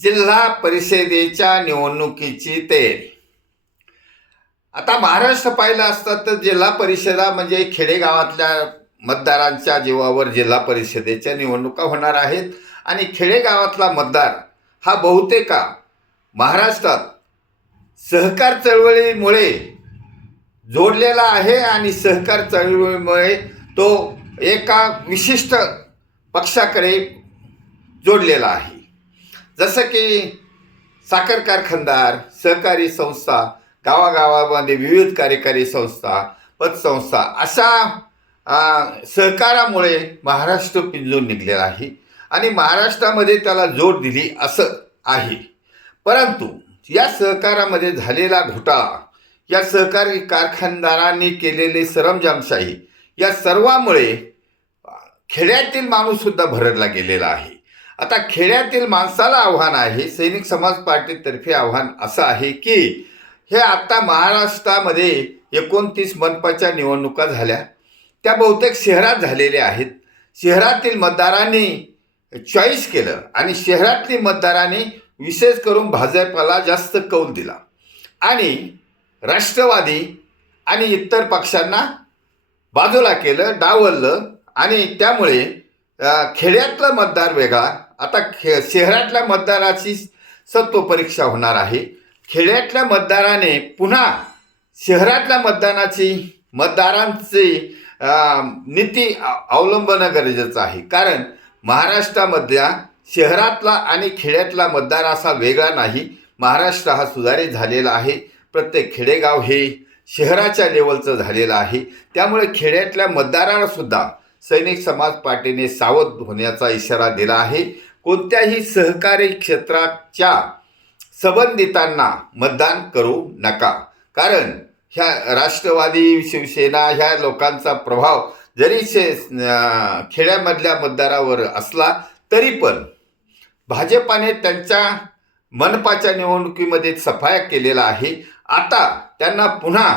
जिल्हा परिषदेच्या निवडणुकीची तयारी. आता महाराष्ट्र पाहिलं असतं तर जिल्हा परिषदा म्हणजे खेडेगावातल्या मतदारांच्या जीवावर जिल्हा परिषदेच्या निवडणुका होणार आहेत आणि खेडेगावातला मतदार हा बहुतेका महाराष्ट्रात सहकार चळवळीमुळे जोडलेला आहे आणि सहकार चळवळीमुळे तो एका विशिष्ट पक्षाकडे जोडलेला आहे. जसं की साखर कारखानदार सहकारी संस्था गावागावामध्ये विविध कार्यकारी संस्था पतसंस्था अशा सहकारामुळे महाराष्ट्र पिंजून निघलेला आहे आणि महाराष्ट्रामध्ये त्याला जोड दिली असं आहे. परंतु या सहकारामध्ये झालेला घोटाळा या सहकारी कारखानदारांनी केलेली सरंजामशाही या सर्वामुळे खेड्यातील माणूससुद्धा भरडला गेलेला आहे. आता खेड्यातील माणसाला आव्हान आहे सैनिक समाज पार्टीतर्फे आव्हान असं आहे की हे आता महाराष्ट्रामध्ये एकोणतीस मनपाच्या निवडणुका झाल्या. त्या बहुतेक शहरात झालेल्या आहेत. शहरातील मतदारांनी चॉईस केलं आणि शहरातली मतदारांनी विशेष करून भाजपाला जास्त कौल दिला. आणि राष्ट्रवादी आणि इतर पक्षांना बाजूला केलं डावललं आणि त्यामुळे खेड्यातलं खेड्यातला मतदार वेगळा आता खे शहरातल्या मतदाराची सत्व परीक्षा होणार आहे. खेड्यातल्या मतदाराने पुन्हा शहरातल्या मतदानाची मतदारांचे नीती अवलंबणं गरजेचं आहे. कारण महाराष्ट्रामधल्या शहरातला आणि खेड्यातला मतदार असा वेगळा नाही. महाराष्ट्र हा सुधारित झालेला आहे. प्रत्येक खेडेगाव हे शहराच्या लेवलचं झालेलं आहे. त्यामुळे खेड्यातल्या मतदारांनासुद्धा सैनिक समाज पार्टीने सावध होण्याचा इशारा दिला आहे. कोणत्याही सहकारी क्षेत्राच्या संबंधितांना मतदान करू नका. कारण ह्या राष्ट्रवादी शिवसेना ह्या लोकांचा प्रभाव जरी शे खेड्यामधल्या मतदारावर असला तरी पण भाजपाने त्यांच्या मनपाच्या निवडणुकीमध्ये सफाया केलेला आहे. आता त्यांना पुन्हा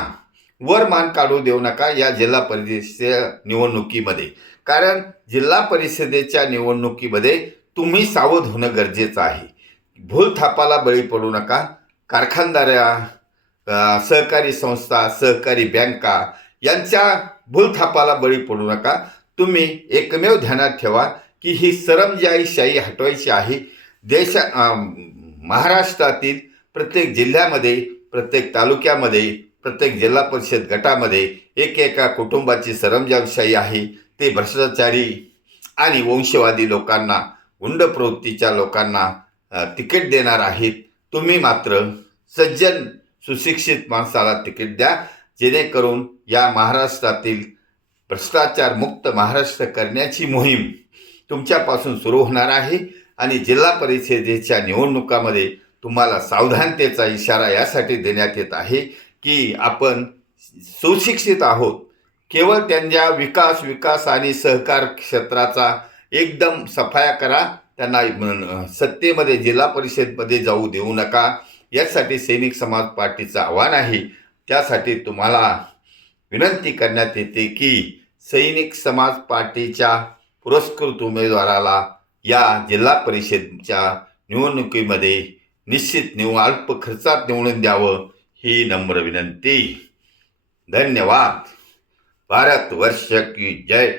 वर मान काढू देऊ नका या जिल्हा परिषदेच्या निवडणुकीमध्ये. कारण जिल्हा परिषदेच्या निवडणुकीमध्ये तुम्ही सावध होणं गरजेचं आहे. भूल थापाला बळी पडू नका. कारखानदाऱ्या सहकारी संस्था सहकारी बँका यांच्या भूलथापाला बळी पडू नका. तुम्ही एकमेव ध्यानात ठेवा की ही सरमजाईशाही हटवायची आहे. देशा महाराष्ट्रातील प्रत्येक जिल्ह्यामध्ये प्रत्येक तालुक्यामध्ये प्रत्येक जिल्हा परिषद गटामध्ये एक एका कुटुंबाची सरमजामशाही आहे. ते भ्रष्टाचारी आणि वंशवादी लोकांना गुंड प्रवृत्तीच्या लोकांना तिकीट देणार आहेत. तुम्ही मात्र सज्जन सुशिक्षित माणसाला तिकीट द्या. जेणेकरून या महाराष्ट्रातील भ्रष्टाचार मुक्त महाराष्ट्र करण्याची मोहीम तुमच्यापासून सुरू होणार आहे. आणि जिल्हा परिषदेच्या निवडणुकामध्ये तुम्हाला सावधानतेचा इशारा यासाठी देण्यात येत आहे की आपण सुशिक्षित आहोत. केवळ त्यांच्या विकास विकास आणि सहकार क्षेत्राचा एकदम सफाया करा. त्यांना सत्तेमध्ये जिल्हा परिषदमध्ये जाऊ देऊ नका. यासाठी सैनिक समाज पार्टीचं आव्हान आहे. त्यासाठी तुम्हाला विनंती करण्यात येते की सैनिक समाज पार्टीच्या पुरस्कृत उमेदवाराला या जिल्हा परिषदच्या निवडणुकीमध्ये निश्चित निव अल्प खर्चात निवडून द्यावं ही नम्र विनंती. धन्यवाद. भारत वर्ष की जय.